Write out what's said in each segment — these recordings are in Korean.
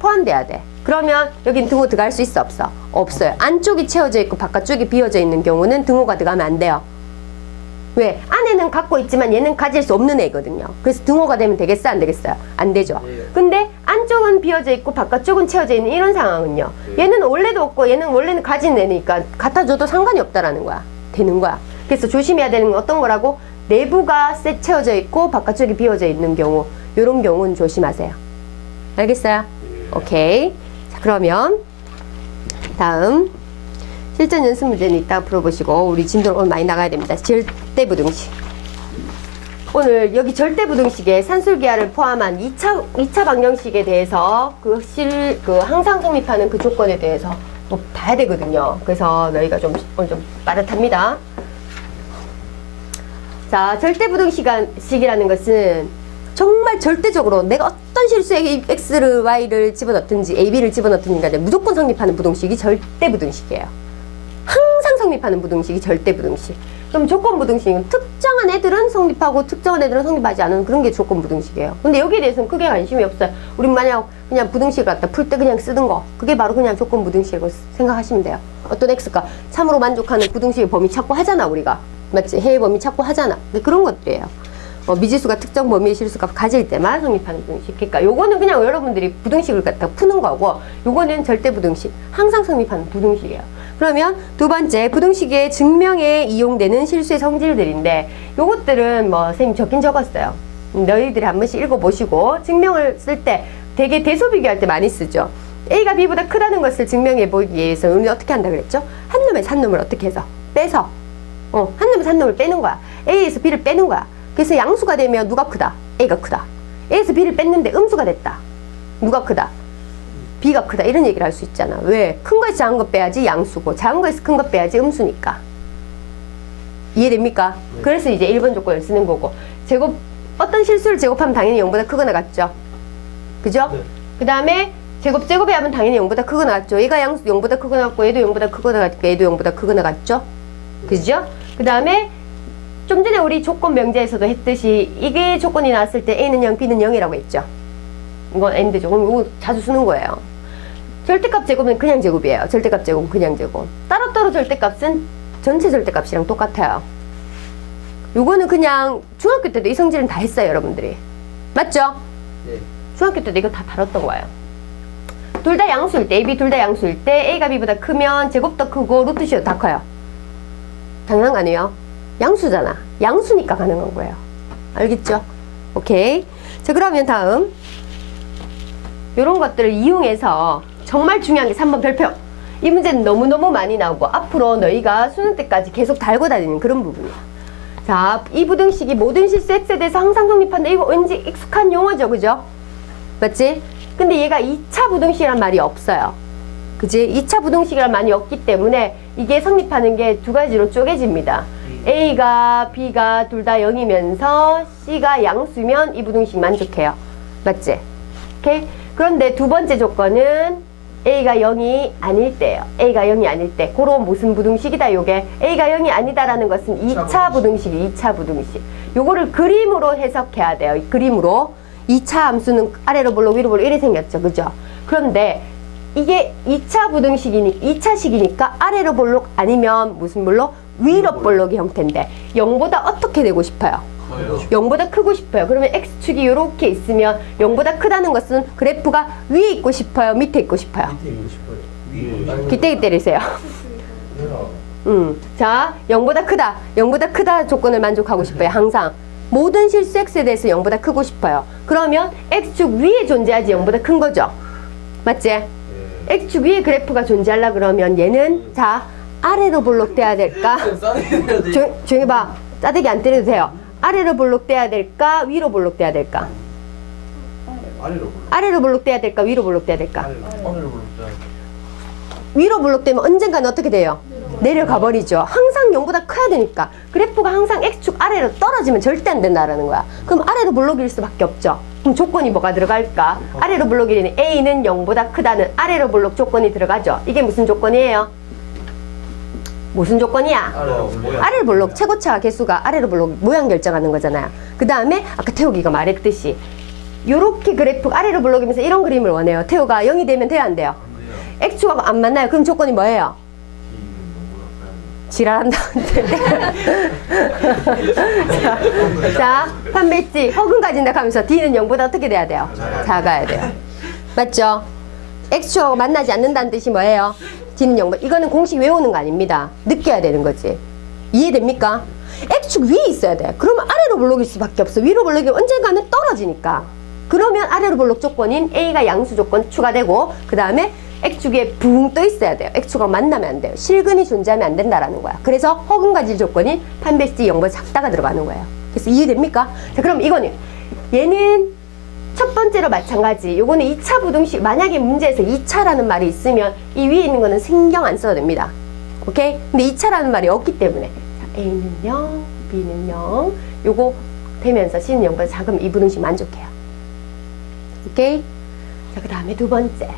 포함돼야 돼. 그러면 여긴 등호 들어갈 수 있어 없어? 없어요. 안쪽이 채워져 있고 바깥쪽이 비어져 있는 경우는 등호가 들어가면 안 돼요. 왜? 안에는 갖고 있지만 얘는 가질 수 없는 애거든요. 그래서 등호가 되면 되겠어 안 되겠어요? 안 되죠. 네. 근데 안쪽은 비어져 있고 바깥쪽은 채워져 있는 이런 상황은요. 네. 얘는 원래도 없고 얘는 원래는 가진 애니까 갖다 줘도 상관이 없다라는 거야. 되는 거야. 그래서 조심해야 되는 건 어떤 거라고? 내부가 셋 채워져 있고 바깥쪽이 비어져 있는 경우 이런 경우는 조심하세요. 알겠어요? 오케이. 자, 그러면 다음 실전 연습 문제는 이따 풀어보시고 우리 진도 오늘 많이 나가야 됩니다. 절대 부등식. 오늘 여기 절대 부등식에 산술기하를 포함한 2차 2차 방정식에 대해서 그 실 그 항상 성립하는 그 조건에 대해서 또 봐야 되거든요. 그래서 너희가 좀 오늘 좀 빠듯합니다. 자, 절대 부등식이라는 것은 정말 절대적으로 내가 어떤 실수에 x를 y를 집어넣든지 a, b를 집어넣든지 무조건 성립하는 부등식이 절대 부등식이에요. 항상 성립하는 부등식이 절대 부등식. 그럼 조건 부등식은 특정한 애들은 성립하고 특정한 애들은 성립하지 않은 그런 게 조건 부등식이에요. 근데 여기에 대해서는 크게 관심이 없어요. 우리 만약 그냥 부등식을 갖다 풀 때 그냥 쓰는 거. 그게 바로 그냥 조건 부등식이라고 생각하시면 돼요. 어떤 x가 참으로 만족하는 부등식의 범위 찾고 하잖아, 우리가. 맞지? 해의 범위 찾고 하잖아. 그런 것들이에요. 어, 미지수가 특정 범위의 실수값 가질 때만 성립하는 부등식. 그러니까 요거는 그냥 여러분들이 부등식을 갖다 푸는 거고, 요거는 절대 부등식. 항상 성립하는 부등식이에요. 그러면 두 번째, 부등식의 증명에 이용되는 실수의 성질들인데, 요것들은 뭐, 선생님 적긴 적었어요. 음, 너희들이 한 번씩 읽어보시고, 증명을 쓸 때 되게 대소 비교할 때 많이 쓰죠. A가 B보다 크다는 것을 증명해 보기 위해서 우리는 어떻게 한다 그랬죠? 한 놈에서 한 놈을 어떻게 해서? 빼서. 어, 한 놈에서 한 놈을 빼는 거야. A에서 B를 빼는 거야. 그래서 양수가 되면 누가 크다? A가 크다. A에서 B를 뺐는데 음수가 됐다. 누가 크다? B가 크다. 이런 얘기를 할 수 있잖아. 왜? 큰 거에서 작은 거 빼야지 양수고, 작은 거에서 큰 거 빼야지 음수니까. 이해됩니까? 그래서 이제 1번 조건을 쓰는 거고. 제곱, 어떤 실수를 제곱하면 당연히 0보다 크거나 같죠? 그죠? 네. 그 다음에 제곱, 제곱에 하면 당연히 0보다 크거나 같죠? 얘가 양수 0보다 크거나 같고, 얘도 0보다 크거나 같고, 얘도 0보다 크거나 같죠? 그죠? 그 다음에 좀 전에 우리 조건 명제에서도 했듯이 이게 조건이 나왔을 때 A는 0, B는 0이라고 했죠. 이건 엔드 조건, 이거 자주 쓰는 거예요. 절대값 제곱은 그냥 제곱이에요. 절대값 제곱은 그냥 제곱. 따로따로 절대값은 전체 절대값이랑 똑같아요. 요거는 그냥 중학교 때도 이 성질은 다 했어요, 여러분들이. 맞죠? 네. 중학교 때도 이거 다 다뤘던 거예요. 둘 다 양수일 때, A, B 둘 다 양수일 때 A가 B보다 크면 제곱도 크고 루트시도 다 커요. 당연한 거 아니에요? 양수잖아. 양수니까 가능한 거예요. 알겠죠? 오케이. 자, 그러면 다음. 이런 것들을 이용해서 정말 중요한 게 3번 별표. 이 문제는 너무너무 많이 나오고 앞으로 너희가 수능 때까지 계속 달고 다니는 그런 부분이야. 자, 이 부등식이 모든 실수 x에 대해서 항상 성립한다. 이거 왠지 익숙한 용어죠, 그죠? 맞지? 근데 얘가 2차 부등식이란 말이 없어요. 그지? 2차 부등식이란 말이 없기 때문에 이게 성립하는 게 두 가지로 쪼개집니다. A가 B가 둘 다 0이면서 C가 양수면 이 부등식 만족해요. 맞지? 오케이? 그런데 두 번째 조건은 A가 0이 아닐 때예요. A가 0이 아닐 때. 그런 무슨 부등식이다, 요게. A가 0이 아니다라는 것은 2차 부등식이 2차 부등식. 요거를 그림으로 해석해야 돼요. 그림으로. 2차 함수는 아래로 볼록 위로 볼록 이래 생겼죠. 그죠? 그런데 이게 2차 부등식이니 2차식이니까 아래로 볼록 아니면 무슨 볼록? 위로 볼록의 형태인데 0보다 어떻게 되고 싶어요? 커요. 0보다 크고 싶어요. 그러면 x축이 이렇게 있으면 0보다 크다는 것은 그래프가 위에 있고 싶어요? 밑에 있고 싶어요? 밑에 있고 싶어요. 위에. 기대기 때리세요. 음. 자, 0보다 크다. 0보다 크다 조건을 만족하고 싶어요. 항상. 모든 실수 x에 대해서 0보다 크고 싶어요. 그러면 x축 위에 존재하지 0보다 큰 거죠. 맞지? 네. x축 위에 그래프가 존재하려 그러면 얘는 자, 아래로 볼록돼야 될까? 조, 조용히 봐. 짜대기 안 때려도 돼요. 아래로 볼록돼야 될까? 위로 볼록돼야 될까? 아래로 불러. 아래로 볼록돼야 될까? 위로 볼록돼야 될까? 아래로 불러. 위로 블록되면 언젠가는 어떻게 돼요? 내려가 버리죠. 항상 0보다 커야 되니까. 그래프가 항상 x축 아래로 떨어지면 절대 안 된다라는 거야. 그럼 아래로 블록일 수밖에 없죠. 그럼 조건이 뭐가 들어갈까? 아래로 블록이니 a는 0보다 크다는 아래로 블록 조건이 들어가죠. 이게 무슨 조건이에요? 무슨 조건이야? 아래로 블록 최고차 개수가 아래로 블록 모양 결정하는 거잖아요. 그 다음에 아까 태욱이가 말했듯이 요렇게 그래프 아래로 블록이면서 이런 그림을 원해요. 태우가 0이 되면 돼야 안 돼요? x축하고 안 만나요. 그럼 조건이 뭐예요? 지랄한다. 자, 자, 판매지 허근 가진다 하면서 D는 0보다 어떻게 돼야 돼요? 작아야 돼요. 맞죠? X축하고 만나지 않는다는 뜻이 뭐예요? 0. 이거는 공식 외우는 거 아닙니다. 느껴야 되는 거지. 이해됩니까? X축 위에 있어야 돼. 그러면 아래로 블록일 수밖에 없어. 위로 블록이면 언젠가는 떨어지니까. 그러면 아래로 블록 조건인 A가 양수 조건 추가되고 그 다음에 X축에 붕 떠 있어야 돼요. X축하고 만나면 안 돼요. 실근이 존재하면 안 된다라는 거야. 그래서 허근가질 조건인 판베스티 0번 작다가 들어가는 거예요. 그래서 이해됩니까? 자 그럼 이거는 얘는 첫 번째로 마찬가지. 요거는 2차 부등식. 만약에 문제에서 2차라는 말이 있으면 이 위에 있는 거는 신경 안 써도 됩니다. 오케이? 근데 2차라는 말이 없기 때문에 자, A는 0, B는 0. 요거 되면서 C는 0보다 작으면 이 부등식 만족해요. 오케이? 자, 그 다음에 두 번째.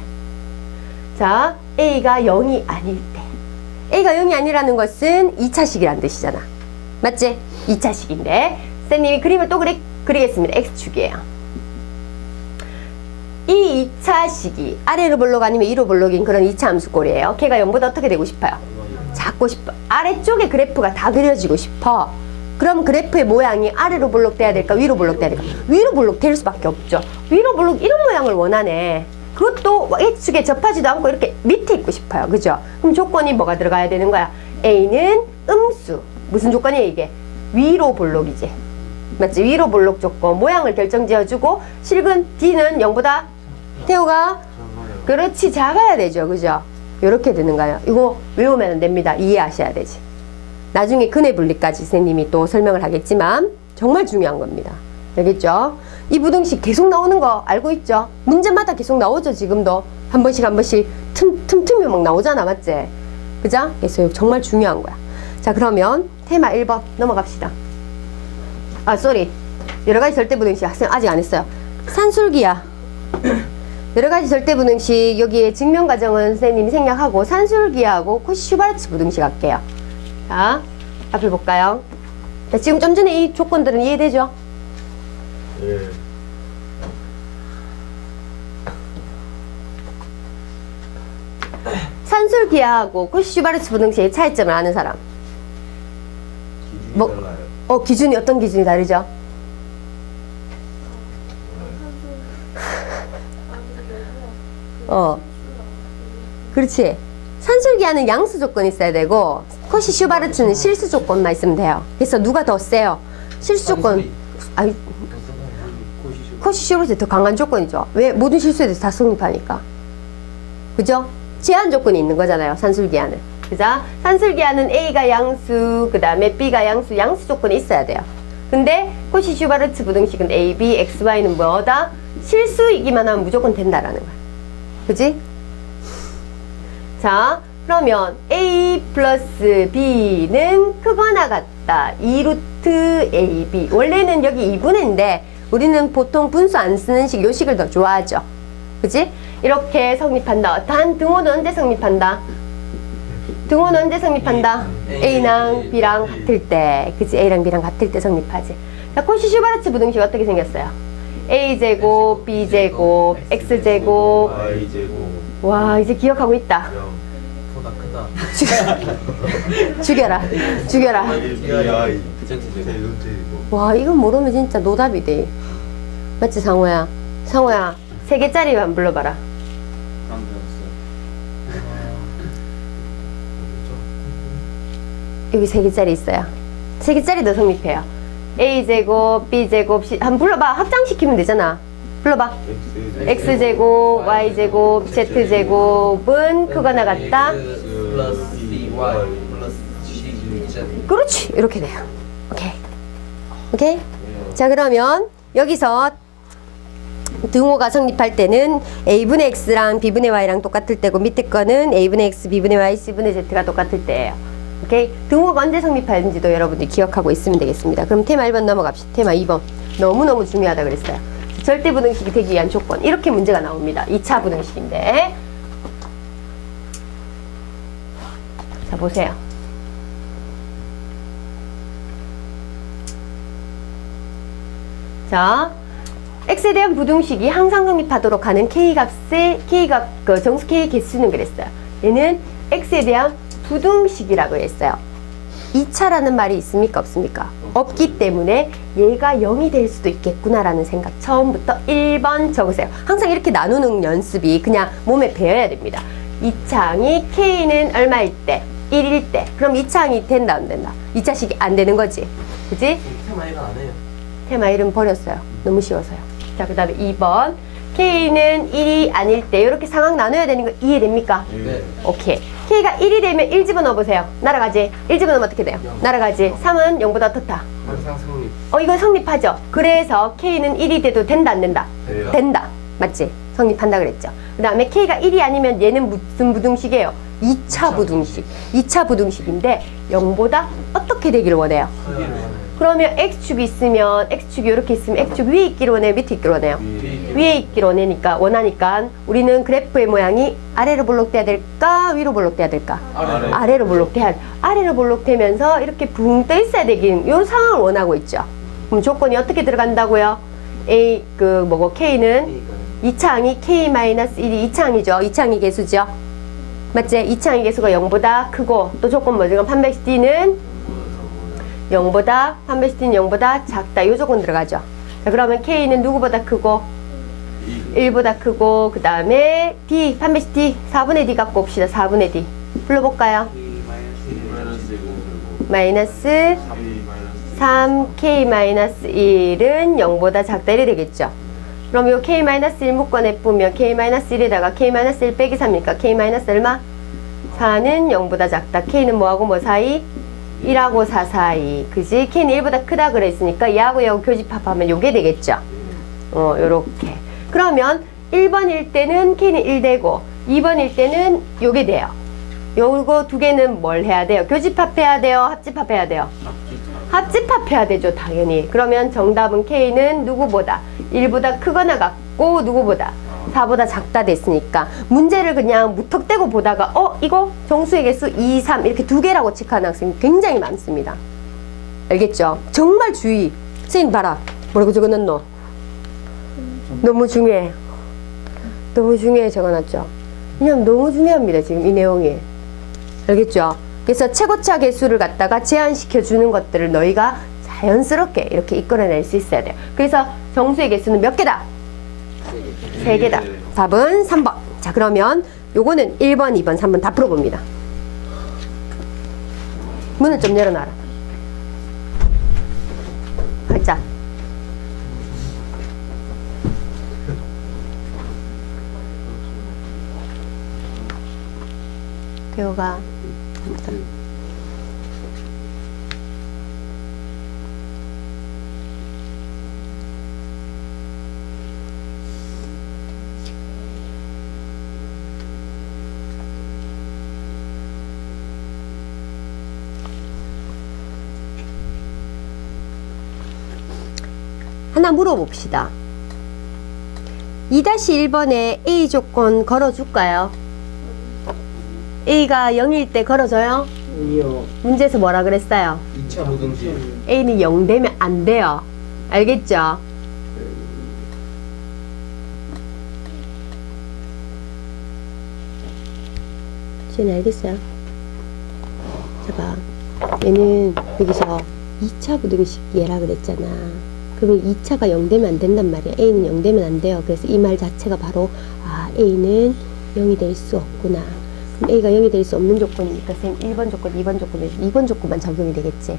자, A가 0이 아닐 때. A가 0이 아니라는 것은 2차식이라는 뜻이잖아. 맞지? 2차식인데. 쌤님이 그림을 또 그리, 그리겠습니다. X축이에요. 이 2차 식이 아래로 볼록 아니면 위로 볼록인 그런 2차 함수꼴이에요. 걔가 0보다 어떻게 되고 싶어요? 작고 싶어. 아래쪽에 그래프가 다 그려지고 싶어. 그럼 그래프의 모양이 아래로 볼록돼야 될까? 위로 볼록돼야 될까? 위로 볼록될 수밖에 없죠. 위로 볼록 이런 모양을 원하네. 그것도 X축에 접하지도 않고 이렇게 밑에 있고 싶어요. 그죠? 그럼 조건이 뭐가 들어가야 되는 거야? A는 음수. 무슨 조건이에요, 이게? 위로 볼록이지. 맞지? 위로 볼록 조건. 모양을 결정 지어주고 실근 D는 0보다 태우가? 그렇지 작아야 되죠. 그죠? 이렇게 되는 거예요? 이거 외우면 안 됩니다. 이해하셔야 되지. 나중에 근해 분리까지 선생님이 또 설명을 하겠지만 정말 중요한 겁니다. 알겠죠? 이 부등식 계속 나오는 거 알고 있죠? 문제마다 계속 나오죠 지금도. 한 번씩 한 번씩 틈, 틈틈이 막 나오잖아 맞지? 그죠? 그래서 정말 중요한 거야. 자 그러면 테마 1번 넘어갑시다. 아 쏘리 여러 가지 절대 부등식 학생 아직 안 했어요. 산술기야 여러 가지 절대 부등식 여기에 증명 과정은 선생님이 생략하고 산술기하고 코시 슈바르츠 부등식 할게요. 자, 앞을 볼까요? 자, 지금 좀 전에 이 조건들은 이해되죠? 예. 산술기하고 코시 슈바르츠 부등식의 차이점을 아는 사람. 기준이 뭐- 달라요. 어, 기준이 어떤 기준이 다르죠? 어. 그렇지. 산술기하는 양수 조건이 있어야 되고 코시 슈바르츠는 실수 조건만 있으면 돼요. 그래서 누가 더 세요? 실수 조건. 아니, 코시 슈바르츠 더 강한 조건이죠. 왜? 모든 실수에 대해서 다 성립하니까. 그죠? 제한 조건이 있는 거잖아요. 산술기하는. 그죠? 산술기하는 A가 양수, 그 다음에 B가 양수, 양수 조건이 있어야 돼요. 근데 코시 슈바르츠 부등식은 A, B, X, Y는 뭐다? 실수이기만 하면 무조건 된다라는 거야. 그지? 자, 그러면 A 플러스 B는 크거나 같다. 2루트 AB. 원래는 여기 2분인데 우리는 보통 분수 안 쓰는 식, 요 식을 더 좋아하죠. 그지? 이렇게 성립한다. 단 등호는 언제 성립한다? 등호는 언제 성립한다? A랑 B랑 같을 때. 그지? A랑 B랑 같을 때 성립하지. 자, 코시 슈바르츠 부등식 어떻게 생겼어요? A제곱, B제곱, X제곱. Y 제곱 와, 이제 기억하고 있다. 0 보다 크다. 죽여라. 죽여라. 와, 이거 모르면 진짜 노답이 돼. 맞지, 상호야? 상호야, 세 개짜리만 불러봐라. 여기 세 개짜리 있어요. 세 개짜리도 성립해요. A제곱, B제곱, C, 한번 불러봐. 확장시키면 되잖아. 불러봐. X제곱, Y제곱, Z제곱은 플러스 CZ 그렇지. 이렇게 돼요. 오케이. 오케이? 자, 그러면 여기서 등호가 성립할 때는 A분의 X랑 B분의 Y랑 똑같을 때고 밑에 거는 A분의 X, B분의 Y, C분의 Z가 똑같을 때예요. 오케이? 등호가 언제 성립하는지도 여러분들이 기억하고 있으면 되겠습니다. 그럼 테마 1번 넘어갑시다. 테마 2번. 너무너무 중요하다 그랬어요. 절대 부등식이 되기 위한 조건. 이렇게 문제가 나옵니다. 2차 부등식인데. 자, 보세요. 자, x에 대한 부등식이 항상 성립하도록 하는 k 값의 k 값, 그 정수 k 개수는 그랬어요. 얘는 x에 대한 부등식이라고 했어요. 2차라는 말이 있습니까? 없습니까? 없기 때문에 얘가 0이 될 수도 있겠구나라는 생각 처음부터 1번 적으세요. 항상 이렇게 나누는 연습이 그냥 몸에 배어야 됩니다. 2차항이 k는 얼마일 때? 1일 때. 그럼 2차항이 된다 안 된다? 2차식이 안 되는 거지. 그지? 테마 이건 안 해요. 테마 이름 버렸어요. 너무 쉬워서요. 자, 그 다음에 2번. K는 1이 아닐 때 이렇게 상황 나눠야 되는 거 이해됩니까? 네. 오케이. K가 1이 되면 1 집어넣어 보세요. 날아가지. 1 집어넣으면 어떻게 돼요? 영. 날아가지. 3은 0보다 어떻다? 항상 성립. 어, 이거 성립하죠. 그래서 K는 1이 돼도 된다 안 된다? 돼요. 된다. 맞지? 성립한다 그랬죠. 그 다음에 K가 1이 아니면 얘는 무슨 부등식이에요? 2차 부등식. 2차 부등식인데 0보다 어떻게 되기를 원해요? 그러면 X축이 있으면 X축이 이렇게 있으면 X축 위에 있기를 원해요? 밑에 있기를 원해요? 위에 있기를 원하니까, 원하니까 우리는 그래프의 모양이 아래로 볼록돼야 될까? 위로 볼록돼야 될까? 아래. 아래로 볼록돼야 아래로 볼록되면서 이렇게 붕 떠 있어야 되긴 이 상황을 원하고 있죠. 그럼 조건이 어떻게 들어간다고요? A 그 뭐고 K는 2차항이 K-1이 2차항이죠. 2차항이 개수죠. 맞지? 2차항의 개수가 0보다 크고 또 조건 뭐죠? 그럼 판별식 D는 0보다 판별식 D는 0보다 작다. 이 조건 들어가죠. 자, 그러면 K는 누구보다 크고 1보다 크고 그 다음에 D D 4분의 D 갖고 옵시다. 4분의 D 불러볼까요? 마이너스 3K-1은 0보다 작다 이래 되겠죠. 그럼 요 K-1 묶어내 뿌면 K-1에다가 K-1 빼기 3이니까 K- 얼마? 4는 0보다 작다. K는 뭐하고 뭐 사이? 1하고 4 사이. 그지? K는 1보다 크다 그랬으니까 얘하고 얘하고 교집합하면 요게 되겠죠. 어, 요렇게. 그러면 1번일 때는 K는 1 되고 2번일 때는 요게 돼요. 요거 두 개는 뭘 해야 돼요? 교집합해야 돼요? 합집합해야 돼요? 합집합해야 되죠, 당연히. 그러면 정답은 K는 누구보다 1보다 크거나 같고 누구보다 4보다 작다 됐으니까 문제를 그냥 무턱대고 보다가 어 이거 정수의 개수 2, 3 이렇게 두 개라고 체크하는 학생이 굉장히 많습니다. 알겠죠? 정말 주의. 선생님 봐라. 뭐라고 적어놨노? 너무 중요해. 너무 중요해 적어놨죠? 왜냐면 너무 중요합니다, 지금 이 내용이. 알겠죠? 그래서 최고차 개수를 갖다가 제한시켜 주는 것들을 너희가 자연스럽게 이렇게 이끌어낼 수 있어야 돼요. 그래서 정수의 개수는 몇 개다? 세 개다. 답은 3번. 자, 그러면 요거는 1번, 2번, 3번 다 풀어봅니다. 문을 좀 열어놔라. 활짝. 교가 하나 물어봅시다. 2-1번에 A 조건 걸어줄까요? A가 0일 때 걸어줘요? 아니요. 문제에서 뭐라 그랬어요? 2차 부등식. A는 0 되면 안 돼요. 알겠죠? 지금 알겠어요? 봐봐. 얘는 여기서 2차 부등식 얘라 그랬잖아. 그러면 2차가 0 되면 안 된단 말이야. A는 0 되면 안 돼요. 그래서 이 말 자체가 바로 아 A는 0이 될 수 없구나. 그럼 A가 0이 될 수 없는 조건이니까 선생님 1번 조건, 2번 조건, 2번 조건만 적용이 되겠지.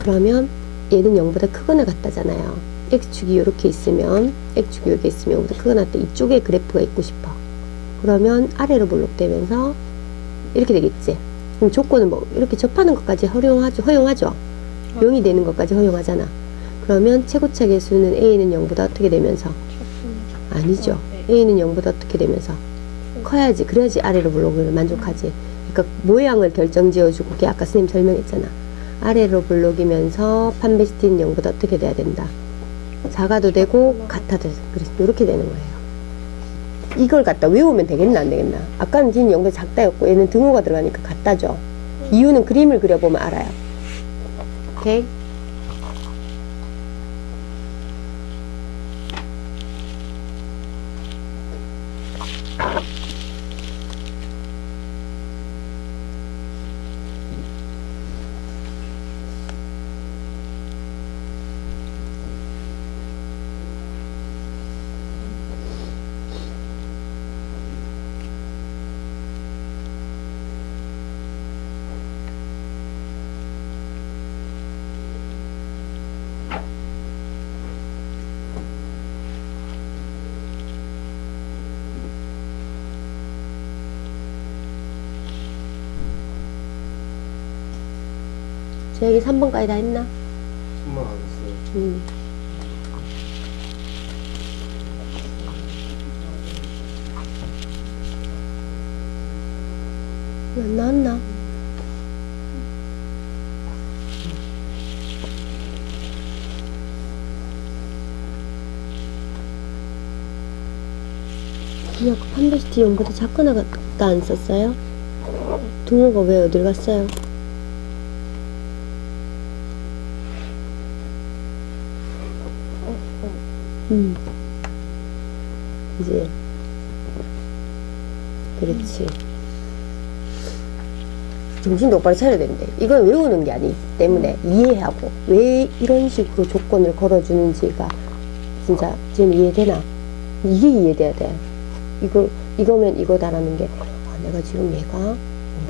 그러면 얘는 0보다 크거나 같다잖아요. x축이 이렇게 있으면 x축이 이렇게 있으면 0보다 크거나 같다. 이쪽에 그래프가 있고 싶어. 그러면 아래로 볼록되면서 이렇게 되겠지. 그럼 조건은 뭐 이렇게 접하는 것까지 허용하죠. 허용하죠. 0이 되는 것까지 허용하잖아. 그러면 최고차 개수는 a는 0보다 어떻게 되면서 아니죠. a는 0보다 어떻게 되면서 커야지. 그래야지 아래로 볼록을 만족하지. 그러니까 모양을 결정지어주고 그게 아까 선생님 설명했잖아. 아래로 볼록이면서 판베시티는 0보다 어떻게 돼야 된다. 작아도 되고 같아도 그래서 이렇게 되는 거예요. 이걸 갖다 외우면 되겠나 안 되겠나? 아까는 지는 0보다 작다였고 얘는 등호가 들어가니까 같다죠. 이유는 그림을 그려보면 알아요. 오케이? 저기 3번까지 다 했나? 한번 안 했어요. 음. 안 나왔나? 그냥 그 판베스티 용보다 자꾸 나갔다 안 썼어요? 등호가 왜 어딜 갔어요? 음. 이제 그렇지. 정신 똑바로 차려야 된대. 이건 외우는 게 아니기 때문에 이해하고 왜 이런 식으로 조건을 걸어주는지가 진짜 지금 이해되나? 이게 이해돼야 돼. 이걸 이거면 이거다라는 게 아, 내가 지금 얘가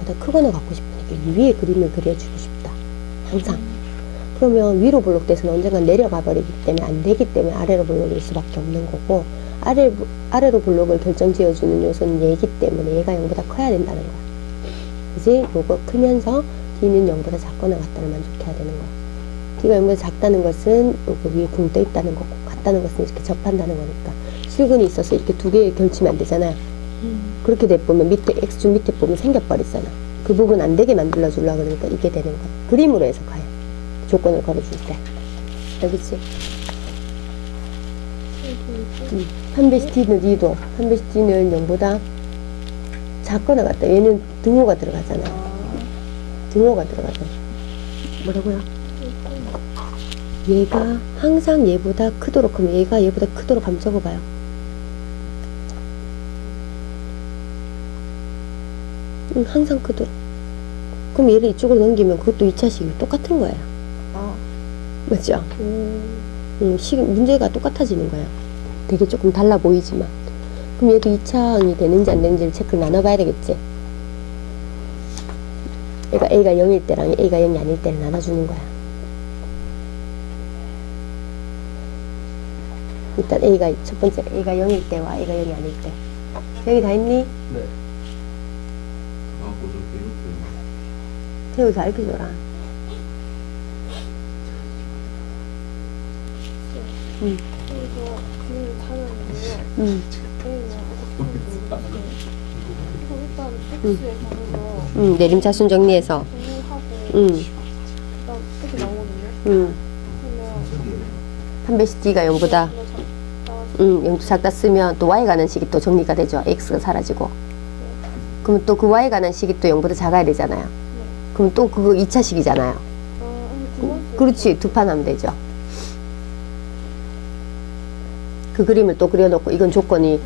보다 크거나 갖고 싶으니까 이 위에 그림을 그려주고 싶다. 항상. 그러면 위로 블록돼서는 언젠간 내려가 버리기 때문에 안 되기 때문에 아래로 블록일 수밖에 없는 거고 아래 아래로 블록을 결정 지어주는 요소는 얘기 때문에 얘가 0보다 커야 된다는 거야. 이제 요거 크면서 D는 0보다 작거나 같다를 만족해야 되는 거야. D가 0보다 작다는 것은 요거 위에 붕 떠 있다는 거고 같다는 것은 이렇게 접한다는 거니까 실근이 있어서 이렇게 두개 걸치면 안 되잖아요. 그렇게 돼보면 밑에 X축 밑에 보면 생겨버리잖아. 그 부분 안 되게 만들어 주려고 그러니까 이게 되는 거야. 그림으로 해석해요. 조건을 걸어줄 때. 알겠지? 음. 판베스티는 D도 판베스티는 0보다 작거나 같다. 얘는 등호가 들어가잖아. 등호가 들어가잖아. 뭐라고요? 얘가 항상 얘보다 크도록 하면 얘가 얘보다 크도록 한번 적어봐요. 응, 항상 크도록. 그럼 얘를 이쪽으로 넘기면 그것도 2차식이 똑같은 거예요. 아, 맞죠? 음, 시, 문제가 똑같아지는 거예요. 되게 조금 달라 보이지만. 그럼 얘도 2차항이 되는지 안 되는지를 체크를 나눠봐야 되겠지. 얘가 A가 0일 때랑 A가 0이 아닐 때를 나눠주는 거야. 일단 A가, 첫 번째 A가 0일 때와 A가 0이 아닐 때. 여기 다 했니? 네. 아 이렇게 태우기 가르쳐줘라. 응, 그래서 타는데요. 응, 응. 내림차 순 정리해서. 응. 그러면 판베시티가 0보다 그거 작다 음, 0도 작다 쓰면 또 y 가는 식이 또 정리가 되죠. x가 사라지고. 그러면 또그 y 가는 식이 또 0보다 작아야 되잖아요. 그럼 또 그거 2차식이잖아요. 어, 두번 그렇지. 두 판 하면 되죠. 그 그림을 또 그려놓고 이건 조건이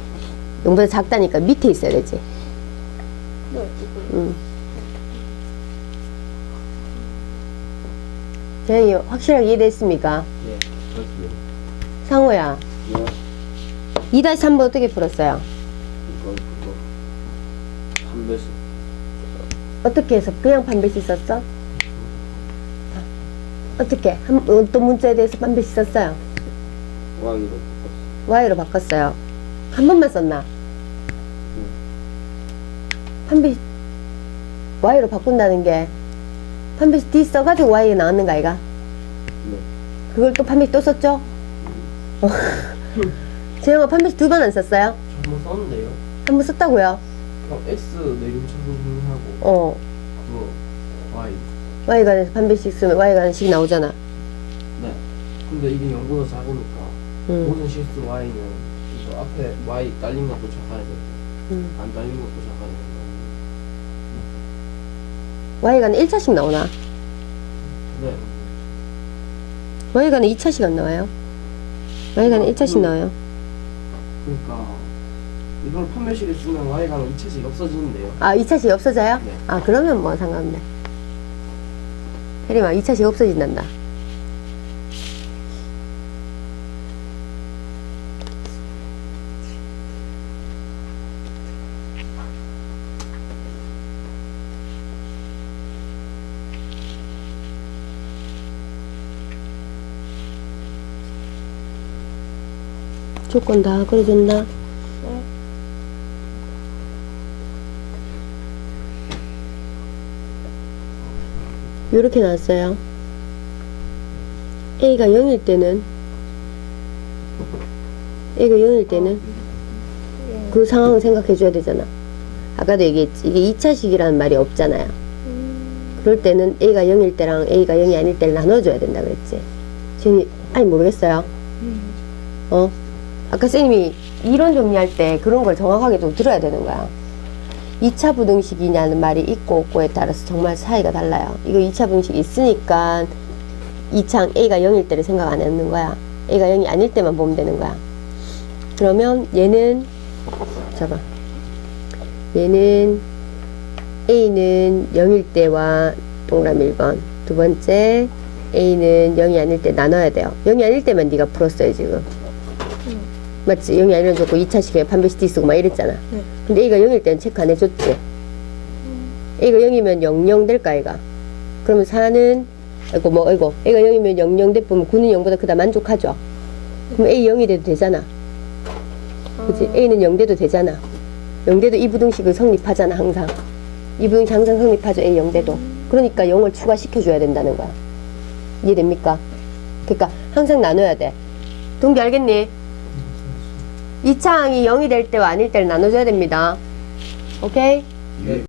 0보다 작다니까 밑에 있어야 되지. 네, 음. 재영이 확실하게 이해됐습니까? 예. 그렇습니다. 상호야. 예. 2-3번 어떻게 풀었어요? 이거 그거 한 배씩. 어떻게 해서 그냥 판별시 썼어? 어떻게? 한, 어떤 문자에 대해서 판별시 썼어요? 바꿨어. Y로 바꿨어요. 한 번만 썼나? 판별 Y로 바꾼다는 게 판별시 D 써가지고 Y가 나왔는 거 아이가? 네. 그걸 또 판별시 또 썼죠? 어. 재영아 판별시 두 번 안 썼어요? 저한번 썼는데요. 한 번 썼다고요? 그럼 X 내림차순하고 어. 그거 Y. Y가 쓰면 Y가 는 식이 나오잖아. 네. 근데 이게 0보다 작으니까 응. 모든 실수 Y는 이거 앞에 Y 딸린 것도 작아야 되고 응. 안 딸린 것도 작아야 되고. Y가는 1차씩 나오나? 네. Y가는 2차씩 안 나와요? Y가 는 1차씩 나와요. 그러니까 이걸 판매실에 쓰면 Y가는 2차씩 없어지는데요. 아, 2차씩 없어져요? 네. 아, 그러면 뭐 상관없네. 혜림아, 2차씩 없어진단다. 조건 다? 네. 요렇게 나왔어요. A가 0일 때는 A가 0일 때는 예. 그 상황을 생각해 줘야 되잖아. 아까도 얘기했지. 이게 2차식이라는 말이 없잖아요. 음, 그럴 때는 A가 0일 때랑 A가 0이 아닐 때를 나눠줘야 된다 그랬지. 지금 아니 모르겠어요. 음. 어? 아까 쌤이 이론 정리할 때 그런 걸 정확하게 좀 들어야 되는 거야. 2차 부등식이냐는 말이 있고 없고에 따라서 정말 차이가 달라요. 이거 2차 부등식이 있으니까 2창 A가 0일 때를 생각 안 하는 거야. A가 0이 아닐 때만 보면 되는 거야. 그러면 얘는 잠깐 얘는 A는 0일 때와 동그라미 1번 두 번째 A는 0이 아닐 때 나눠야 돼요 0이 아닐 때만 네가 풀었어요 지금 음. 맞지? 0이 아니면 좋고 2차식에 판별시티 쓰고 막 이랬잖아. 네. 근데 A가 0일 때는 체크 안 해줬지. A가 0이면 00 될까 A가? 그러면 4는 아이고 뭐 아이고 A가 0이면 00 대보면 9는 0보다 크다 만족하죠. 그럼 A 0이 돼도 되잖아. 그치? 아, A는 0 돼도 되잖아. 0 돼도 이 부등식을 성립하잖아 항상. 이 부등식 항상 성립하죠 A 0 돼도. 그러니까 0을 추가시켜줘야 된다는 거야. 이해됩니까? 그러니까 항상 나눠야 돼. 동기 알겠니? 이 창이 0이 될 때와 아닐 때를 나눠줘야 됩니다 오케이? 예.